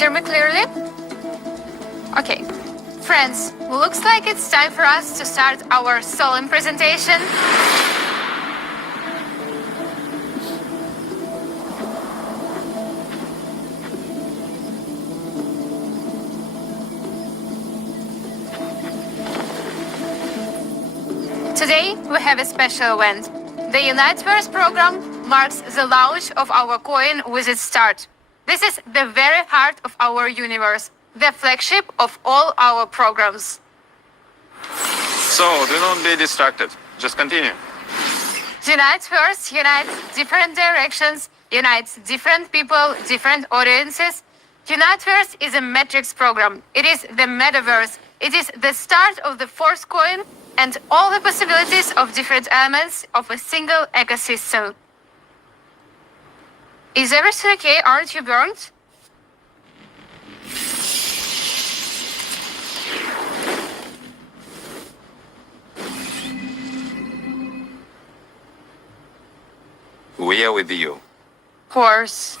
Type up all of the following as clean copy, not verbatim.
hear me clearly? Okay. Friends, looks like it's time for us to start our solemn presentation. Today, we have a special event. The Uniteverse program marks the launch of our coin with its start. This is the very heart of our universe, the flagship of all our programs. So, do not be distracted. Just continue. Uniteverse unites different directions, unites different people, different audiences. Uniteverse is a metrics program. It is the metaverse. It is the start of the Forcecoin and all the possibilities of different elements of a single ecosystem. Is everything okay? Aren't you burned? We are with you. Of course.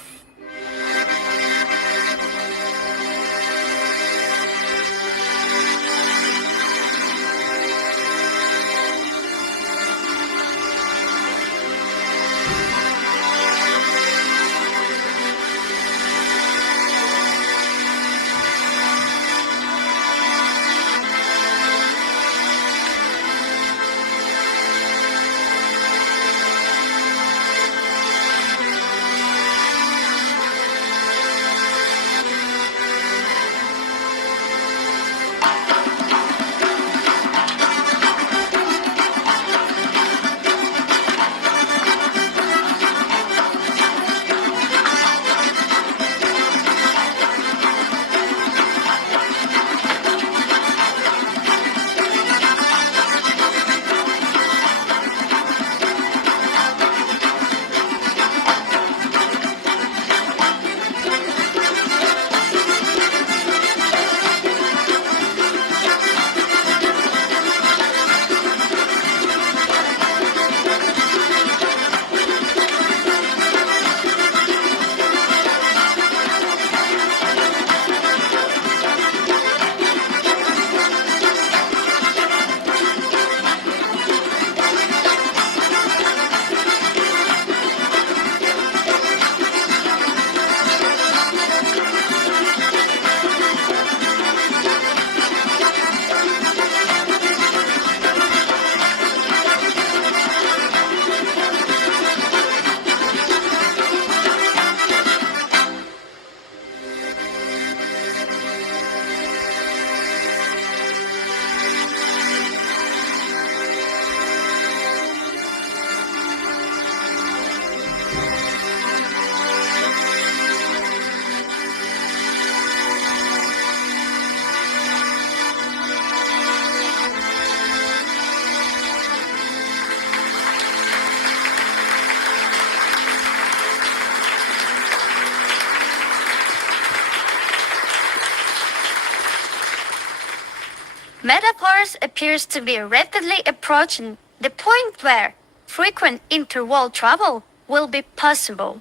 Metaverse appears to be rapidly approaching the point where frequent interworld travel will be possible.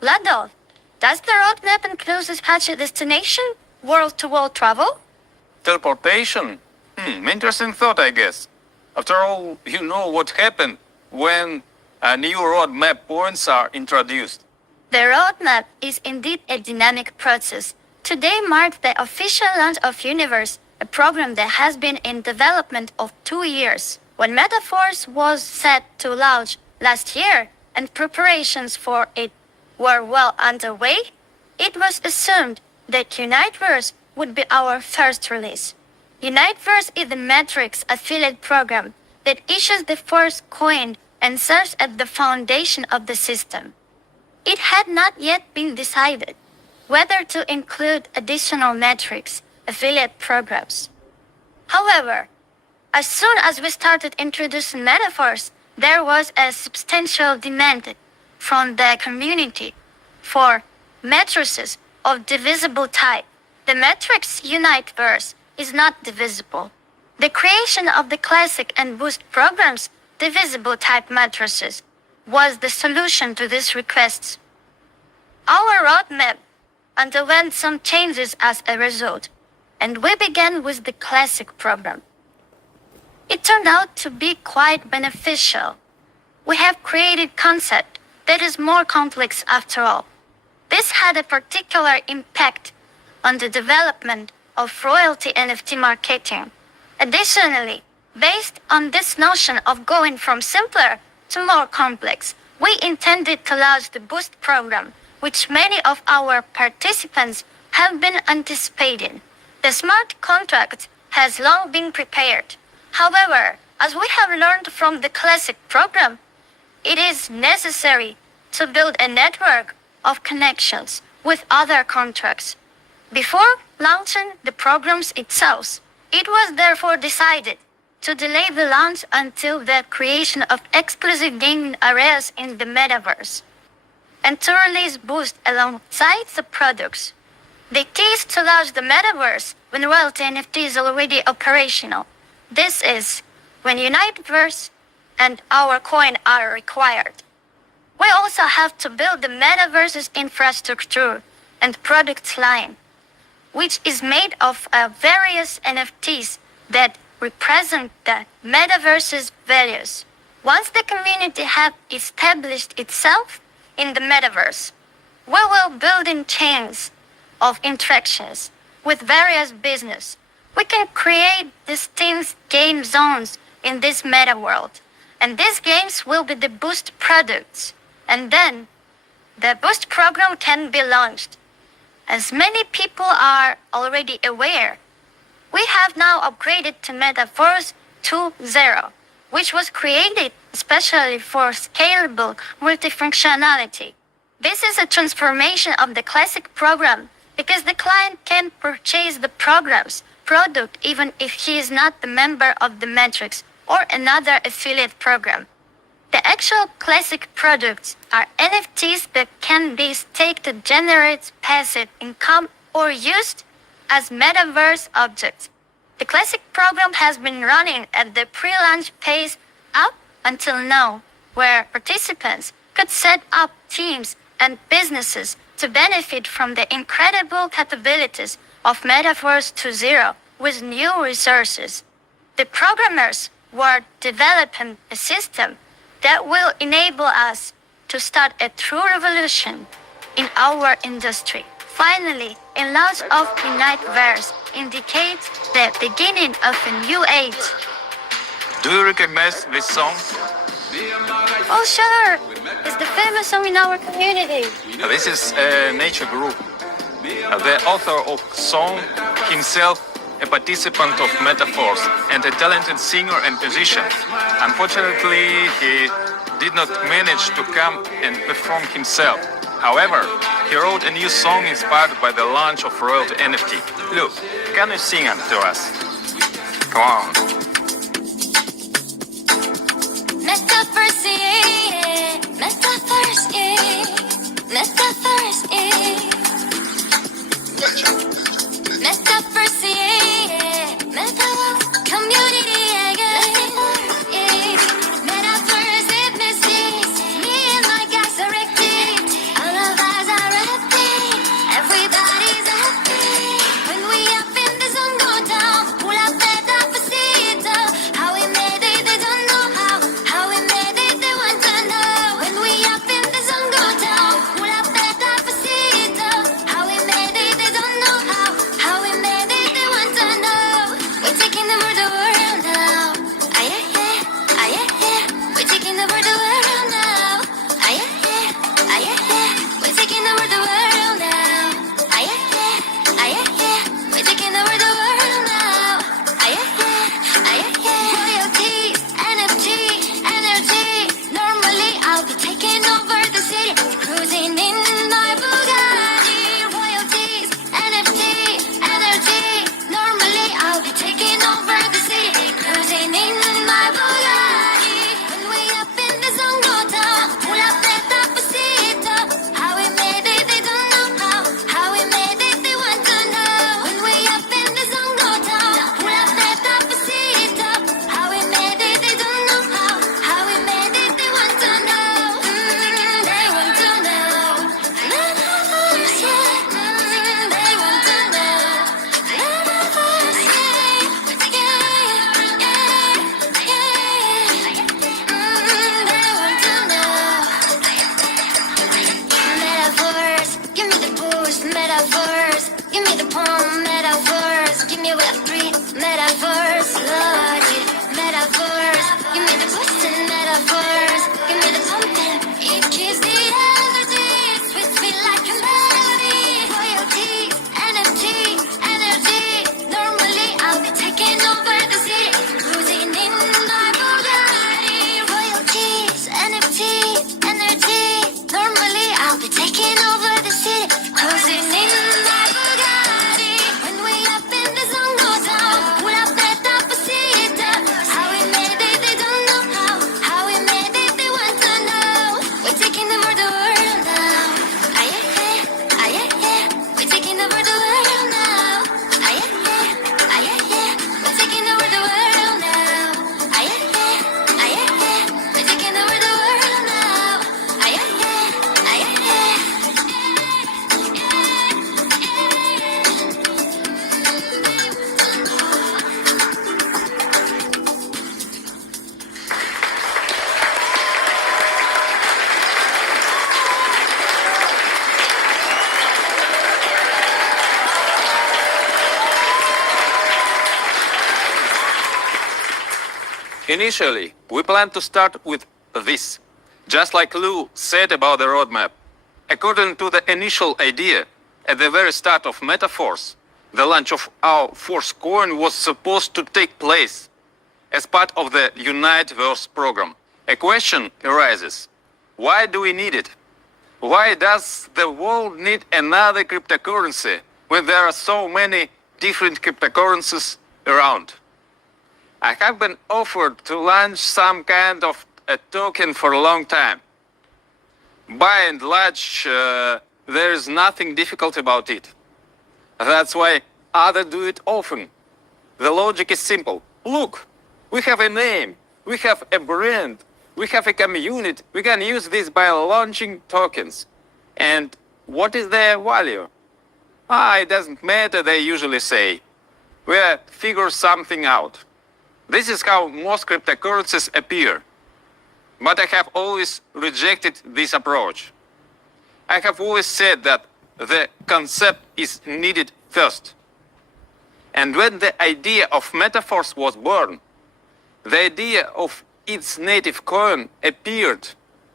Ladov, does the roadmap include such a destination, world-to-world travel? Teleportation? Interesting thought, I guess. After all, you know what happened when new roadmap points are introduced. The roadmap is indeed a dynamic process. Today marked the official launch of Universe, a program that has been in development of 2 years. When Metaverse was set to launch last year and preparations for it were well underway, it was assumed that Uniteverse would be our first release. Uniteverse is the Matrix affiliate program that issues the Forcecoin and serves as the foundation of the system. It had not yet been decided whether to include additional Matrix affiliate programs. However, as soon as we started introducing Metaverse, there was a substantial demand from the community for matrices of divisible type. The matrix Uniteverse is not divisible. The creation of the classic and boost programs, divisible type matrices, was the solution to these requests. Our roadmap underwent some changes as a result, and we began with the classic program. It turned out to be quite beneficial. We have created concept that is more complex after all. This had a particular impact on the development of royalty NFT marketing. Additionally, based on this notion of going from simpler to more complex, we intended to launch the Boost program, which many of our participants have been anticipating. The smart contract has long been prepared. However, as we have learned from the classic program, it is necessary to build a network of connections with other contracts. Before launching the programs itself, it was therefore decided to delay the launch until the creation of exclusive gaming areas in the metaverse, and to release Boost alongside the products. The key is to launch the metaverse when royalty NFT is already operational. This is when Uniteverse and our coin are required. We also have to build the metaverse's infrastructure and product line, which is made of various NFTs that represent the metaverse's values. Once the community has established itself in the metaverse, we will build in chains of interactions with various business. We can create distinct game zones in this meta world, and these games will be the Boost products, and then the Boost program can be launched. As many people are already aware, we have now upgraded to Metaverse 2.0, which was created especially for scalable multifunctionality. This is a transformation of the classic program because the client can purchase the program's product even if he is not the member of the Matrix or another affiliate program. The actual classic products are NFTs that can be staked to generate passive income or used as metaverse objects. The classic program has been running at the pre-launch phase up until now, where participants could set up teams and businesses to benefit from the incredible capabilities of Metaverse 2.0 with new resources. The programmers were developing a system that will enable us to start a true revolution in our industry. Finally, a launch of Uniteverse indicates the beginning of a new age. Do you recognize this song? Oh sure, it's the famous song in our community. This is a nature group. The author of song himself a participant of Metaforce and a talented singer and musician. Unfortunately, he did not manage to come and perform himself. However, he wrote a new song inspired by the launch of Royalty NFT. Look, can you sing it to us? Come on. Metaverse, yeah. Metaverse, yeah. Metaverse, yeah. Metaverse, yeah. Metaverse, community, yeah. Metaverse, yeah. Metaverse, it misses. Me and my guys are active. All of us are active. Everybody's active. When we up in the zone, go down. Pull up that opposite. How we made it, they don't know how. How we made it, they want to know. When we up in the zone, go down. Pull up that opposite. How we made it, they don't know how. How we made it, they want to know. We're taking over the world. Initially, we plan to start with this, just like Lou said about the roadmap. According to the initial idea, at the very start of Metaforce, the launch of our Forcecoin was supposed to take place as part of the Uniteverse program. A question arises: why do we need it? Why does the world need another cryptocurrency when there are so many different cryptocurrencies around? I have been offered to launch some kind of a token for a long time. By and large, there is nothing difficult about it. That's why others do it often. The logic is simple. Look, we have a name, we have a brand, we have a community. We can use this by launching tokens. And what is their value? It doesn't matter, they usually say. We'll figure something out. This is how most cryptocurrencies appear. But I have always rejected this approach. I have always said that the concept is needed first. And when the idea of Metaforce was born, the idea of its native coin appeared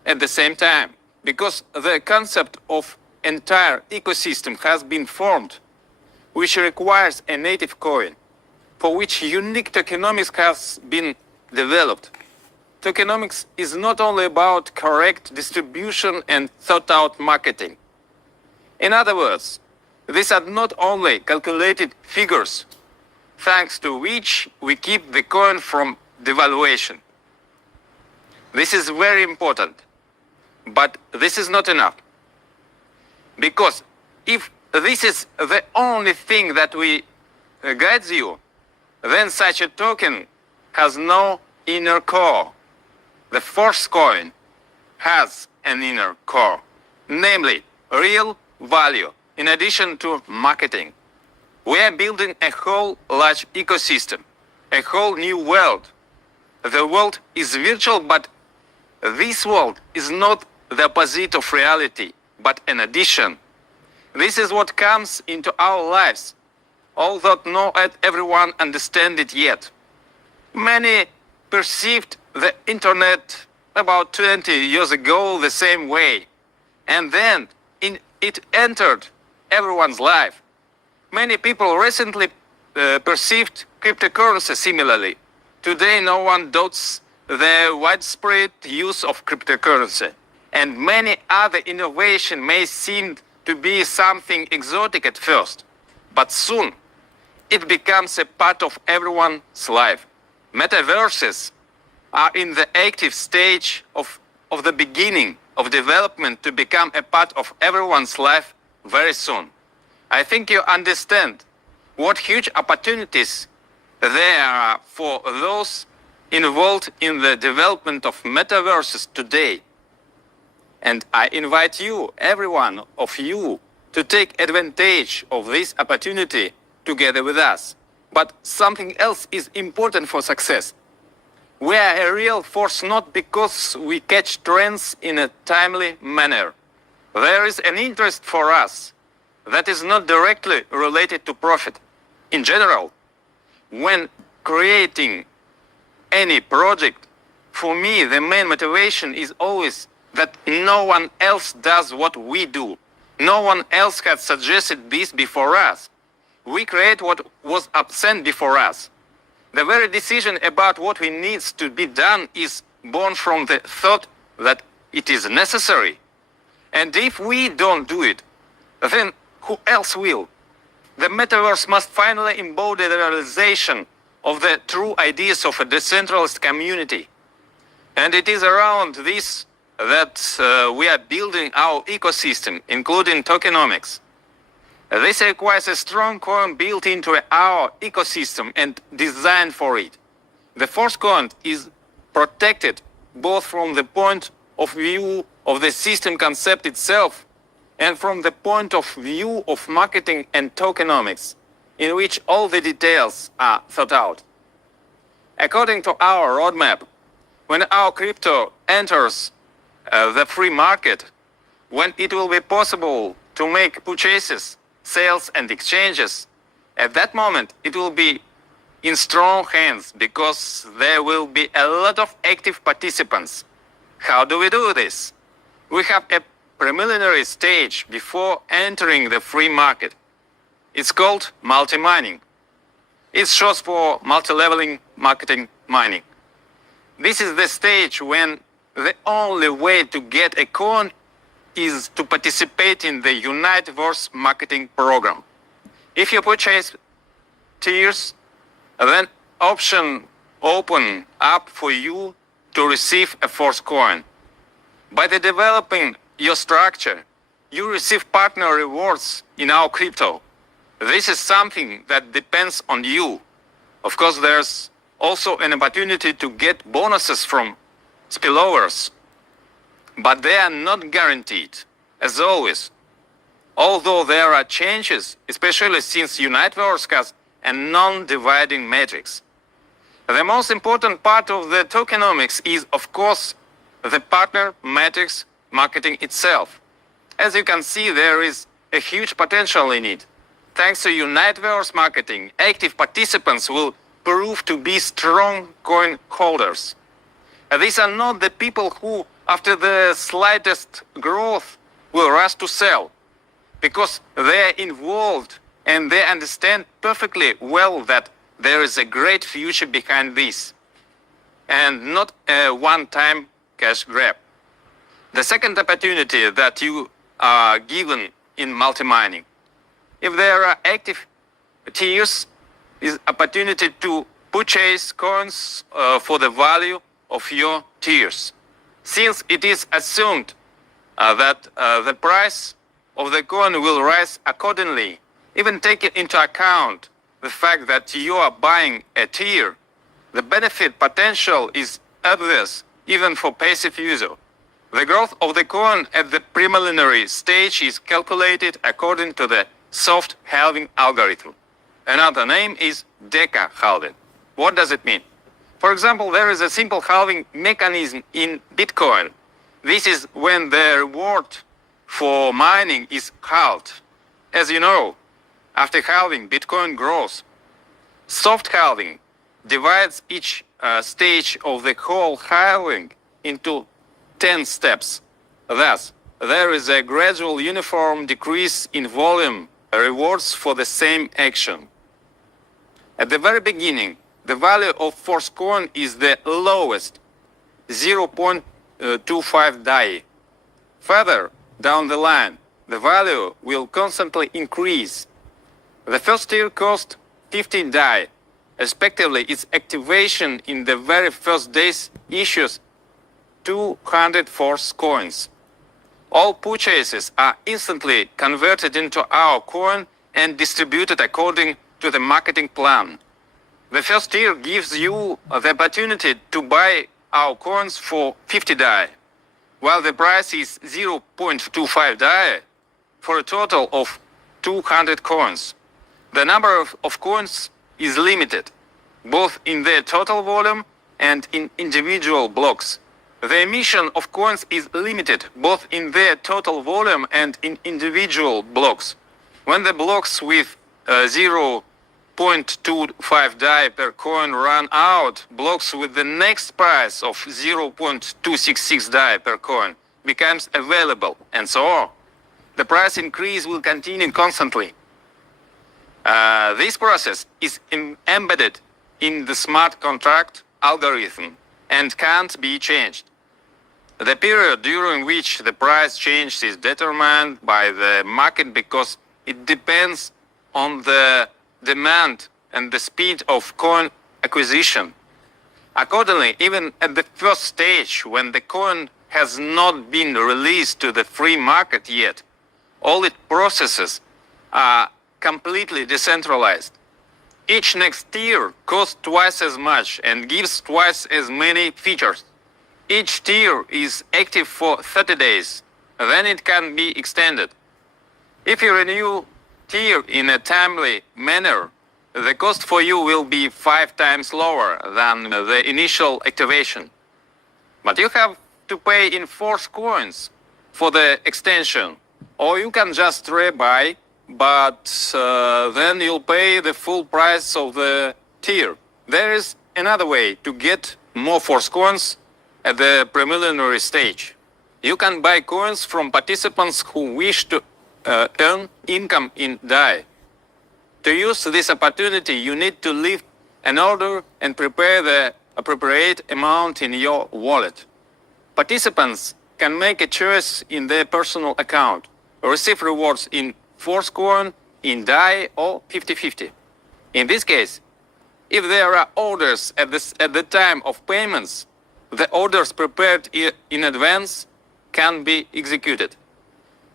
at the same time, because the concept of entire ecosystem has been formed, which requires a native coin, for which unique tokenomics has been developed. Tokenomics is not only about correct distribution and thought-out marketing. In other words, these are not only calculated figures, thanks to which we keep the coin from devaluation. This is very important, but this is not enough. Because if this is the only thing that we guides you, then such a token has no inner core. The Forcecoin has an inner core, namely real value in addition to marketing. We are building a whole large ecosystem, a whole new world. The world is virtual, but this world is not the opposite of reality, but an addition. This is what comes into our lives, although not everyone understands it yet. Many perceived the internet about 20 years ago the same way, and then it entered everyone's life. Many people recently perceived cryptocurrency similarly. Today no one doubts the widespread use of cryptocurrency, and many other innovations may seem to be something exotic at first, but soon it becomes a part of everyone's life. Metaverses are in the active stage of the beginning of development to become a part of everyone's life very soon. I think you understand what huge opportunities there are for those involved in the development of metaverses today. And I invite you, every one of you, to take advantage of this opportunity together with us. But something else is important for success. We are a real force not because we catch trends in a timely manner. There is an interest for us that is not directly related to profit. In general, when creating any project, for me the main motivation is always that no one else does what we do. No one else has suggested this before us. We create what was absent before us. The very decision about what we needs to be done is born from the thought that it is necessary. And if we don't do it, then who else will? The metaverse must finally embody the realization of the true ideas of a decentralized community. And it is around this that we are building our ecosystem, including tokenomics. This requires a strong coin built into our ecosystem and designed for it. The Forcecoin is protected both from the point of view of the system concept itself and from the point of view of marketing and tokenomics, in which all the details are thought out. According to our roadmap, when our crypto enters the free market, when it will be possible to make purchases, sales and exchanges, at that moment it will be in strong hands because there will be a lot of active participants. How do we do this? We have a preliminary stage before entering the free market. It's called multi-mining. It's short for multi-leveling marketing mining. This is the stage when the only way to get a coin is to participate in the Uniteverse marketing program. If you purchase tiers, then option open up for you to receive a Forcecoin. By the developing your structure, you receive partner rewards in our crypto. This is something that depends on you. Of course, there's also an opportunity to get bonuses from spillovers, but they are not guaranteed, as always. Although there are changes, especially since Uniteverse has a non-dividing matrix. The most important part of the tokenomics is, of course, the partner matrix marketing itself. As you can see, there is a huge potential in it. Thanks to Uniteverse marketing, active participants will prove to be strong coin holders. These are not the people who, after the slightest growth, will rush to sell, because they are involved and they understand perfectly well that there is a great future behind this, and not a one-time cash grab. The second opportunity that you are given in multi-mining, if there are active tiers, is opportunity to purchase coins for the value of your tiers. Since it is assumed that the price of the coin will rise accordingly, even taking into account the fact that you are buying a tier, the benefit potential is obvious even for passive user. The growth of the coin at the preliminary stage is calculated according to the soft halving algorithm. Another name is deca halving. What does it mean? For example, there is a simple halving mechanism in Bitcoin. This is when the reward for mining is halved. As you know, after halving, Bitcoin grows. Soft halving divides each stage of the whole halving into 10 steps. Thus, there is a gradual uniform decrease in volume rewards for the same action. At the very beginning, the value of Forcecoin is the lowest, 0.25 DAI. Further down the line, the value will constantly increase. The first tier cost 50 DAI. Respectively, its activation in the very first days issues 200 Forcecoins. All purchases are instantly converted into our coin and distributed according to the marketing plan. The first tier gives you the opportunity to buy our coins for 50 DAI, while the price is 0.25 DAI for a total of 200 coins. The number of coins is limited, both in their total volume and in individual blocks. The emission of coins is limited both in their total volume and in individual blocks. When the blocks with 0.25 DAI per coin run out, blocks with the next price of 0.266 DAI per coin becomes available, and so on. The price increase will continue constantly. This process is embedded in the smart contract algorithm and can't be changed. The period during which the price change is determined by the market because it depends on the demand and the speed of coin acquisition. Accordingly, even at the first stage, when the coin has not been released to the free market yet, all its processes are completely decentralized. Each next tier costs twice as much and gives twice as many features. Each tier is active for 30 days, then it can be extended. If you renew tier in a timely manner, the cost for you will be 5 times lower than the initial activation. But you have to pay in Forcecoins for the extension, or you can just rebuy, but then you'll pay the full price of the tier. There is another way to get more force coins at the preliminary stage. You can buy coins from participants who wish to earn income in DAI. To use this opportunity, you need to leave an order and prepare the appropriate amount in your wallet. Participants can make a choice in their personal account, receive rewards in Forcecoin, in DAI, or 50-50. In this case, if there are orders at the time of payments, the orders prepared in advance can be executed.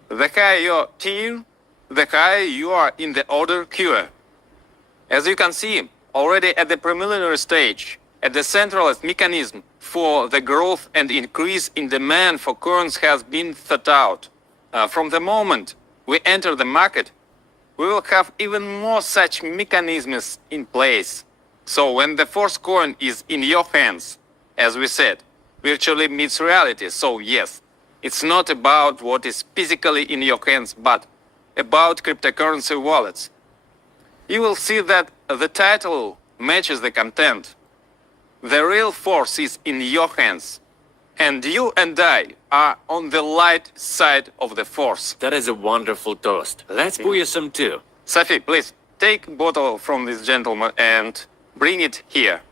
The higher your tier, the higher you are in the order queue. As you can see, already at the preliminary stage, a decentralized mechanism for the growth and increase in demand for coins has been thought out. From the moment we enter the market, we will have even more such mechanisms in place. So when the force coin is in your hands, as we said, virtually meets reality. So yes, it's not about what is physically in your hands, but about cryptocurrency wallets. You will see that the title matches the content. The real force is in your hands, and you and I are on the light side of the force. That is a wonderful toast. Let's pour you some too. Sophie, please take a bottle from this gentleman and bring it here.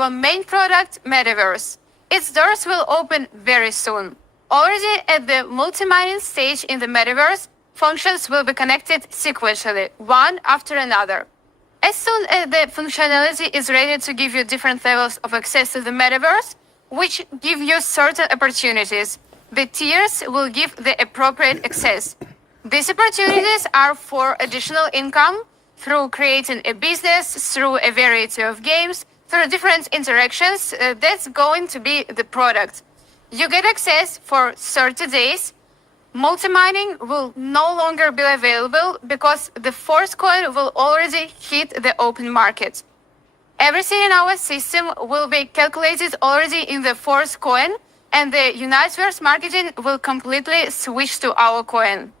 our main product, Metaverse. Its doors will open very soon. Already at the multi-mining stage in the Metaverse, functions will be connected sequentially, one after another. As soon as the functionality is ready to give you different levels of access to the Metaverse, which give you certain opportunities, the tiers will give the appropriate access. These opportunities are for additional income, through creating a business, through a variety of games, through different interactions. That's going to be the product. You get access for 30 days. Multi-mining will no longer be available because the Forcecoin will already hit the open market. Everything in our system will be calculated already in the Forcecoin, and the Uniteverse marketing will completely switch to our coin.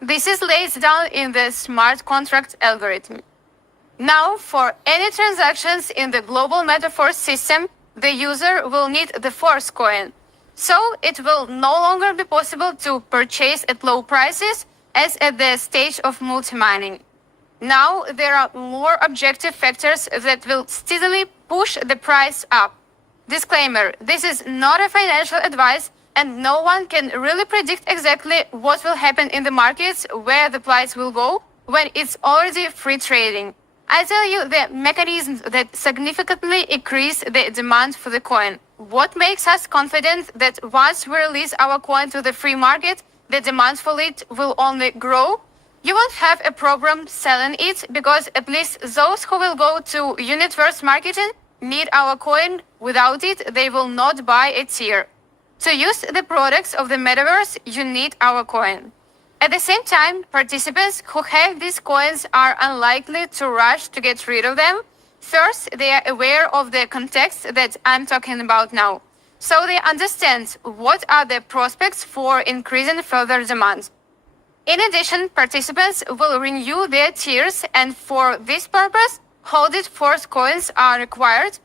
This is laid down in the smart contract algorithm. Now, for any transactions in the global Metaverse system, the user will need the Forcecoin. So it will no longer be possible to purchase at low prices as at the stage of multi-mining. Now there are more objective factors that will steadily push the price up. Disclaimer, this is not a financial advice and no one can really predict exactly what will happen in the markets, where the price will go when it's already free trading. I tell you the mechanisms that significantly increase the demand for the coin. What makes us confident that once we release our coin to the free market, the demand for it will only grow? You won't have a problem selling it because at least those who will go to Uniteverse marketing need our coin. Without it, they will not buy a tier. To use the products of the Metaverse, you need our coin. At the same time, participants who have these coins are unlikely to rush to get rid of them. First, they are aware of the context that I'm talking about now. So they understand what are the prospects for increasing further demand. In addition, participants will renew their tiers, and for this purpose, holded Forcecoins are required.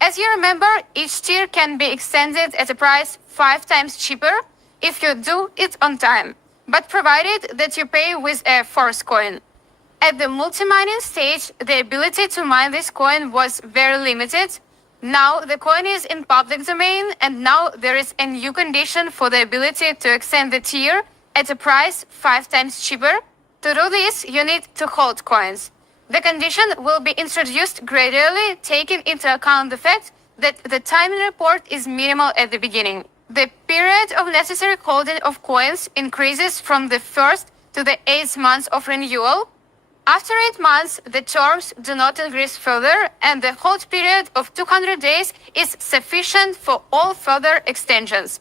As you remember, each tier can be extended at a price 5 times cheaper if you do it on time, but provided that you pay with a Forcecoin. At the multi-mining stage, the ability to mine this coin was very limited. Now the coin is in public domain, and now there is a new condition for the ability to extend the tier at a price 5 times cheaper. To do this, you need to hold coins. The condition will be introduced gradually, taking into account the fact that the timing report is minimal at the beginning. The period of necessary holding of coins increases from the 1st to the 8th month of renewal. After 8 months, the terms do not increase further, and the hold period of 200 days is sufficient for all further extensions.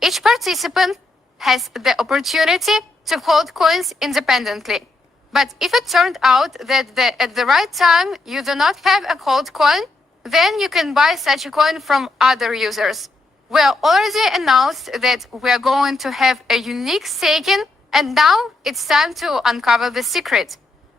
Each participant has the opportunity to hold coins independently. But if it turned out that at the right time you do not have a hold coin, then you can buy such a coin from other users. We are already announced that we are going to have a unique staking, and now it's time to uncover the secret.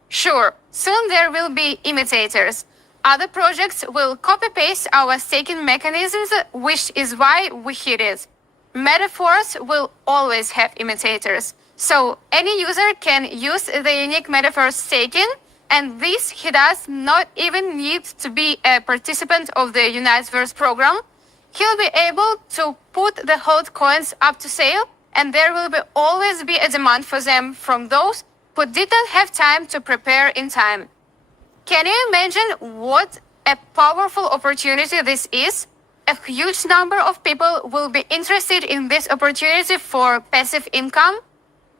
Sure, soon there will be imitators. Other projects will copy-paste our staking mechanisms, which is why we hit it. Metaverse will always have imitators. So any user can use the unique Metaverse staking, and this he does not even need to be a participant of the Uniteverse program. He'll be able to put the hold coins up to sale, and there will always be a demand for them from those who didn't have time to prepare in time. Can you imagine what a powerful opportunity this is? A huge number of people will be interested in this opportunity for passive income.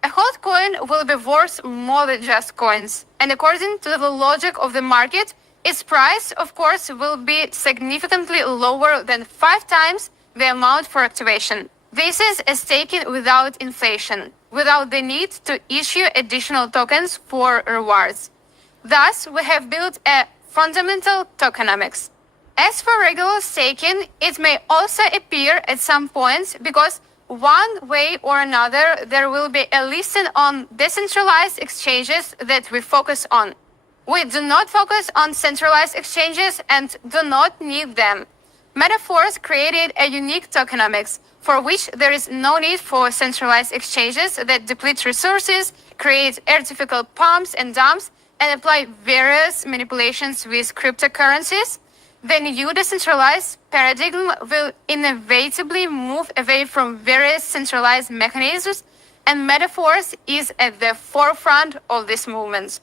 A hold coin will be worth more than just coins, and according to the logic of the market, its price, of course, will be significantly lower than 5 times the amount for activation. This is a staking without inflation, without the need to issue additional tokens for rewards. Thus, we have built a fundamental tokenomics. As for regular staking, it may also appear at some points because one way or another there will be a listing on decentralized exchanges that we focus on. We do not focus on centralized exchanges and do not need them. Metaverse created a unique tokenomics for which there is no need for centralized exchanges that deplete resources, create artificial pumps and dumps, and apply various manipulations with cryptocurrencies. The new decentralized paradigm will inevitably move away from various centralized mechanisms, and Metaforce is at the forefront of this movement.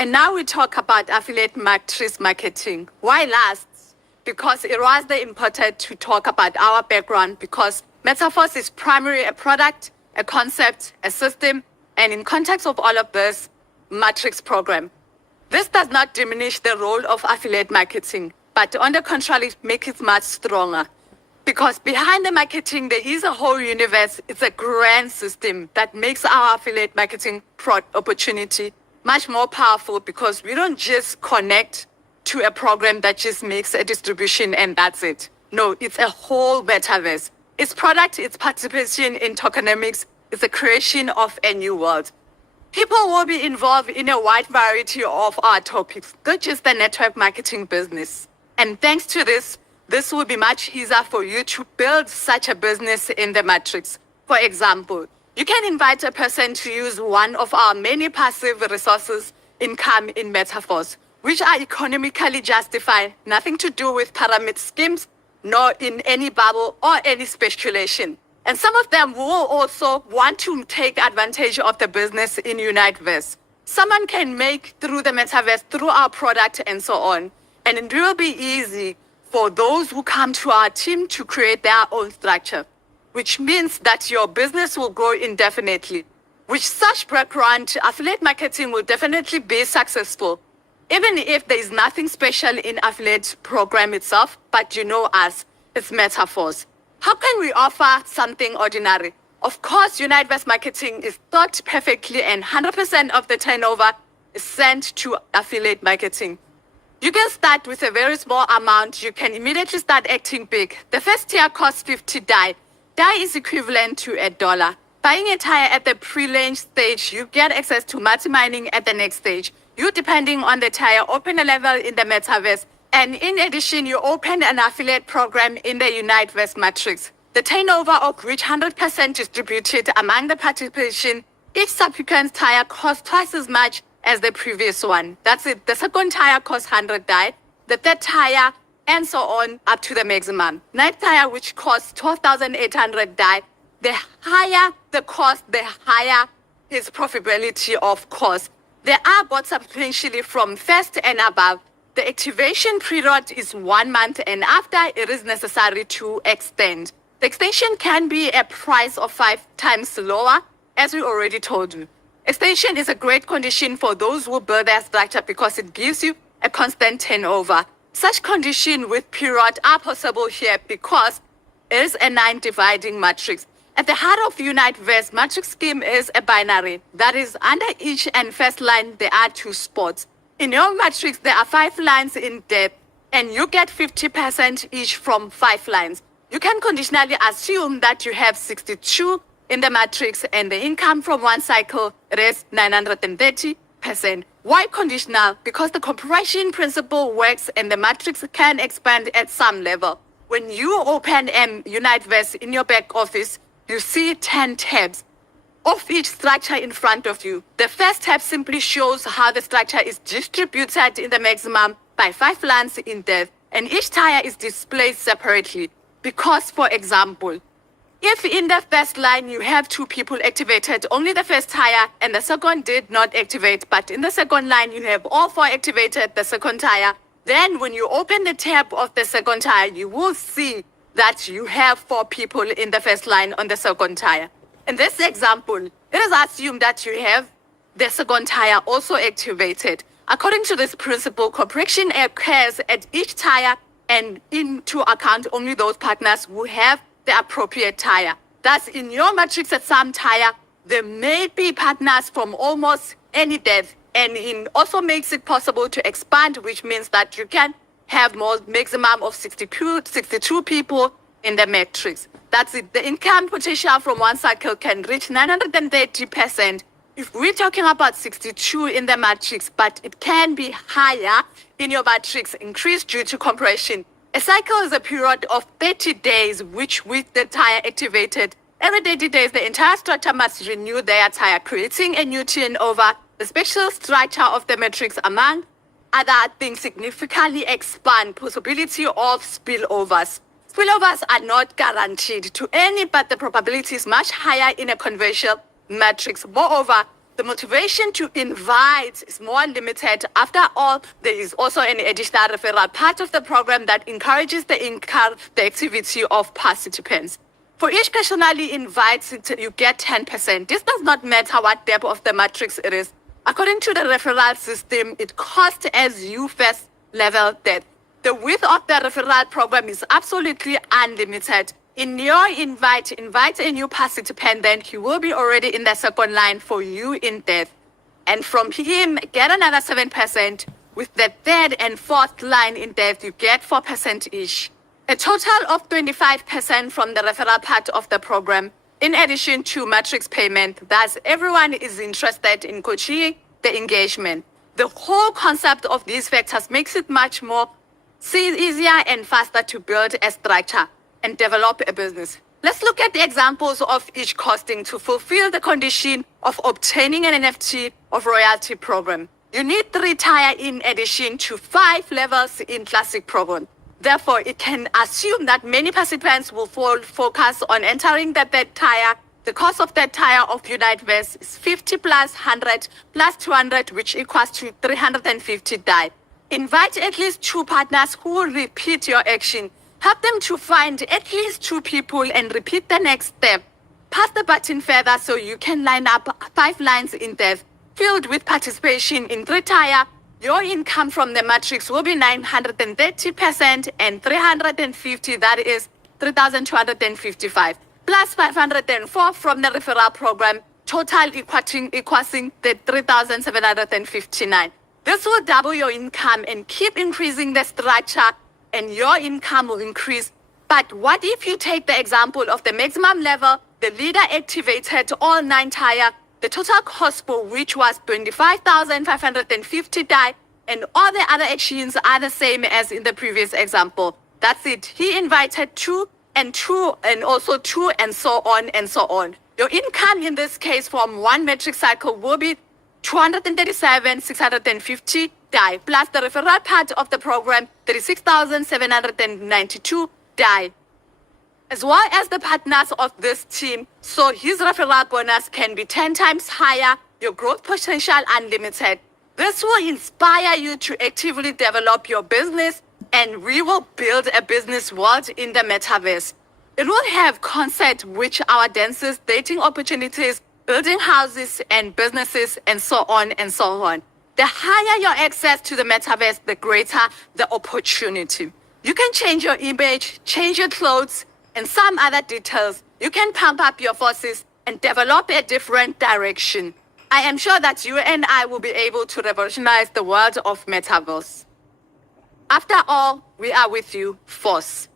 And now we talk about affiliate matrix marketing. Why last? Because it was the important to talk about our background, because Metaforce is primarily a product, a concept, a system, and in context of all of this, matrix program. This does not diminish the role of affiliate marketing, but on the contrary, make it much stronger. Because behind the marketing, there is a whole universe. It's a grand system that makes our affiliate marketing opportunity much more powerful, because we don't just connect to a program that just makes a distribution and that's it. No, it's a whole metaverse. Its product, its participation in tokenomics is the creation of a new world. People will be involved in a wide variety of our topics, not just the network marketing business. And thanks to this will be much easier for you to build such a business in the matrix. For example, you can invite a person to use one of our many passive resources income in Metaforce, which are economically justified, nothing to do with pyramid schemes, nor in any bubble or any speculation. And some of them will also want to take advantage of the business in Uniteverse. Someone can make through the metaverse, through our product and so on. And it will be easy for those who come to our team to create their own structure, which means that your business will grow indefinitely. With such background, affiliate marketing will definitely be successful, even if there is nothing special in affiliate program itself, but you know us, it's metaphors. How can we offer something ordinary? Of course, Uniteverse marketing is thought perfectly and 100% of the turnover is sent to affiliate marketing. You can start with a very small amount. You can immediately start acting big. The first tier costs 50 DAI. DAI is equivalent to $1. Buying a tire at the pre-launch stage, you get access to multi-mining at the next stage. You, depending on the tire, open a level in the metaverse. And in addition, you open an affiliate program in the Uniteverse matrix. The turnover of which 100% distributed among the participation. Each subsequent tire costs twice as much as the previous one. That's it. The second tire costs 100 DAI. The third tire, and so on, up to the maximum. Ninth tire, which costs 12,800 DAI. The higher the cost, the higher its profitability, of course. There are bots substantially from first and above. The activation period is 1 month, and after it is necessary to extend. The extension can be a price of 5 times lower, as we already told you. Extension is a great condition for those who build their structure because it gives you a constant turnover. Such condition with period are possible here because it is a 9 dividing matrix. At the heart of Uniteverse matrix scheme is a binary. That is, under each and first line, there are 2 spots. In your matrix, there are 5 lines in depth, and you get 50% each from 5 lines. You can conditionally assume that you have 62 in the matrix, and the income from one cycle is 930%. Why conditional? Because the compression principle works and the matrix can expand at some level. When you open Uniteverse in your back office, you see 10 tabs of each structure in front of you. The first tab simply shows how the structure is distributed in the maximum by 5 lines in depth, and each tire is displayed separately. Because, for example, if in the first line you have 2 people activated, only the first tire and the second did not activate, but in the second line you have all 4 activated the second tire, then when you open the tab of the second tire, you will see that you have 4 people in the first line on the second tire. In this example, it is assumed that you have the second tire also activated. According to this principle, compression occurs at each tire and into account only those partners who have the appropriate tire. Thus, in your matrix at some tire, there may be partners from almost any depth, and it also makes it possible to expand, which means that you can have more maximum of 62 people in the matrix. That's it. The income potential from one cycle can reach 930%. If we're talking about 62 in the matrix, but it can be higher in your matrix, increased due to compression. A cycle is a period of 30 days, which with the tire activated, every 30 days, the entire structure must renew their tire, creating a new turnover. The special structure of the matrix, among other things, significantly expand possibility of spillovers. Spillovers are not guaranteed to any, but the probability is much higher in a conventional matrix. Moreover, the motivation to invite is more limited. After all, there is also an additional referral part of the program that encourages the activity of participants. For each personally invited, you get 10%. This does not matter what depth of the matrix it is. According to the referral system, it costs as you first level depth. The width of the referral program is absolutely unlimited. In your invite a new participant, then he will be already in the second line for you in depth. And from him, get another 7%. With the third and fourth line in depth, you get 4% each. A total of 25% from the referral part of the program, in addition to matrix payment. Thus, everyone is interested in coaching the engagement. The whole concept of these factors makes it much more easier and faster to build a structure and develop a business. Let's look at the examples of each costing to fulfill the condition of obtaining an NFT of royalty program. You need 3 tire in addition to 5 levels in classic program. Therefore, it can assume that many participants will focus on entering the third tier. The cost of that tier of Uniteverse is 50 plus 100 plus 200, which equals to 350 DAI. Invite at least 2 partners who will repeat your action. Help them to find at least 2 people and repeat the next step. Pass the button further so you can line up 5 lines in depth. Filled with participation in 3 tier, your income from the matrix will be 930% and 350, that is 3,255, plus 504 from the referral program, total equaling the 3,759. This will double your income and keep increasing the structure, and your income will increase. But what if you take the example of the maximum level, the leader activated all 9 tier, the total cost for which was 25,550 DAI, and all the other actions are the same as in the previous example. That's it. He invited 2 and 2 and also 2 and so on and so on. Your income in this case from 1 metric cycle will be 237,650 DAI plus the referral part of the program 36,792 DAI, as well as the partners of this team. So his referral bonus can be 10 times higher, your growth potential unlimited. This will inspire you to actively develop your business, and we will build a business world in the metaverse. It will have concept which our dancers, dating opportunities, building houses and businesses, and so on and so on. The higher your access to the metaverse, the greater the opportunity. You can change your image, change your clothes, and some other details. You can pump up your forces and develop a different direction. I am sure that you and I will be able to revolutionize the world of metaverse. After all, we are with you, Force.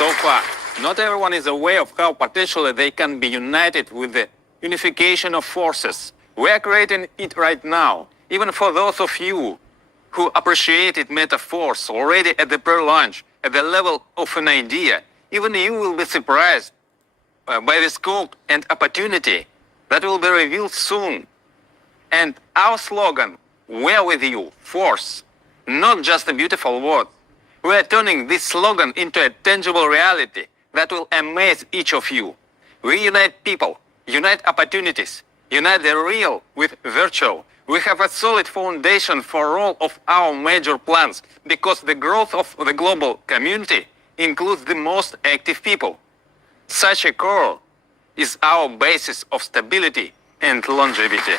So far, not everyone is aware of how potentially they can be united with the unification of forces. We are creating it right now, even for those of you who appreciated metaphors already at the pre-launch, at the level of an idea. Even you will be surprised by the scope and opportunity that will be revealed soon. And our slogan, "We're with you, force," not just a beautiful word. We are turning this slogan into a tangible reality that will amaze each of you. We unite people, unite opportunities, unite the real with virtual. We have a solid foundation for all of our major plans because the growth of the global community includes the most active people. Such a core is our basis of stability and longevity.